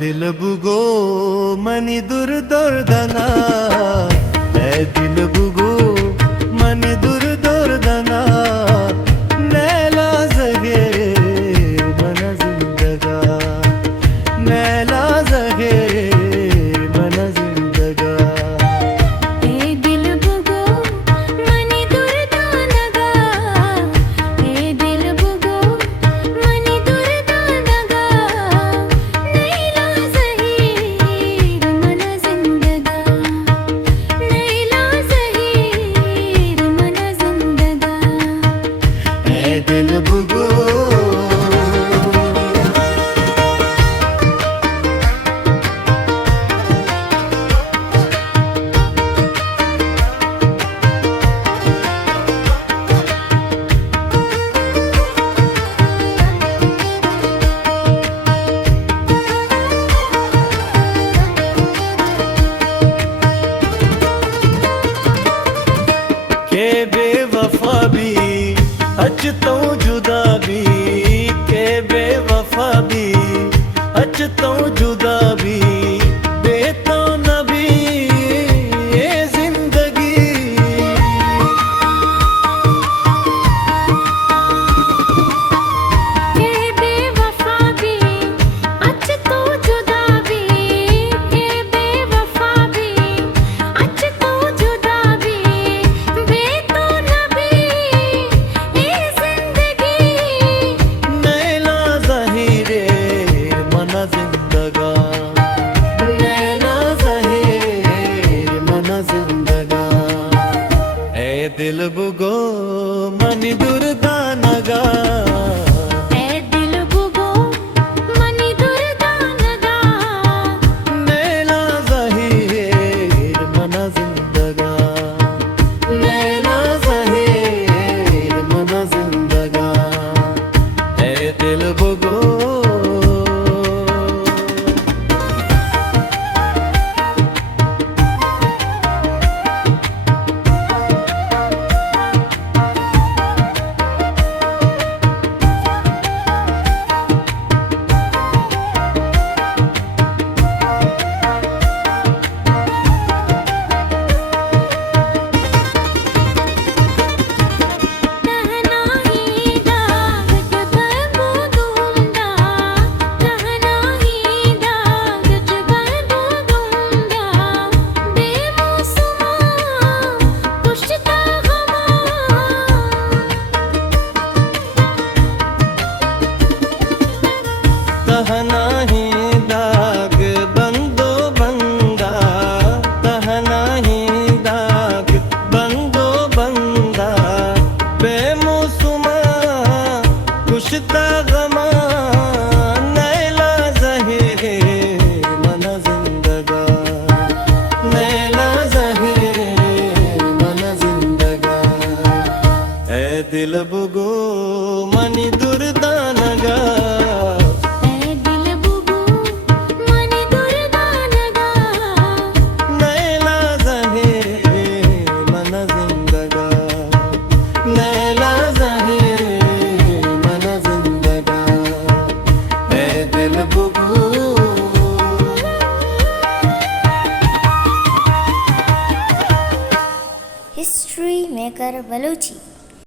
दिल बुगो मनी दूर दर्दना दिल बुगो मनी दूर दर्दना नैला जगे मन जिंदगा नैला जगे मन जिंदगा दिल बुगो मनी दूर दर्दना दिल बुगो मनी दूर दर्दना दिल बुगो के बेवफा भी अचतो जुदा भी के बेवफा भी अचतो जुदा भी बेतो नबी ये जिंदगी के बेवफा भी अचतो जुदा भी के बेवफा भी अचतो जुदा भी बेतो नबी ये जिंदगी नैला ज़हीरे मन जिंदगा नैला ज़हीरे मन जिंदगा ए दिल बुगो मनी दुर्दा नगा दिल बुगो मनी दुर्दा नगा नैला ज़हीरे मन जिंदगा नैला ज़हीरे मन जिंदगा ए दिल बुगो कहना ही दाग जुगर दूंगा कहना ही दाग जुगर दूंगा बेमौसमा पुश्ता गमा कहना ही दाग बंदो बंदा कहना ही दाग बंदो बंदा बेमौसमा कुश्ता गमा नैला ज़हीरे मन जिंदगा नैला ज़हीरे मन जिंदगा ए दिल बुगो मनी दुर्दा नगा दिल बुगो मनी दुर्दा नगा नैला ज़हीरे मन जिंदगा नैला ज़हीरे मन जिंदगा ए दिल बुगो हिस्ट्री मेकर बलूची।